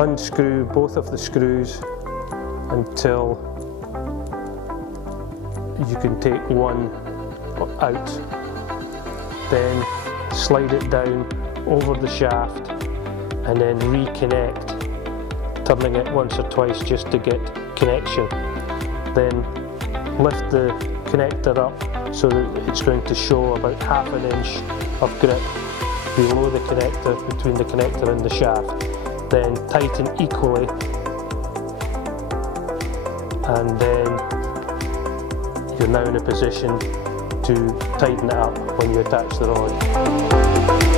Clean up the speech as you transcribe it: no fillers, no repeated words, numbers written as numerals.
unscrew both of the screws until you can take one out. Then slide it down over the shaft and then reconnect, turning it once or twice just to get connection. Then lift the connector up so that it's going to show about ½ an inch of grip below the connector, between the connector and the shaft. Then tighten equally, and then you're now in a position to tighten it up when you attach the rod.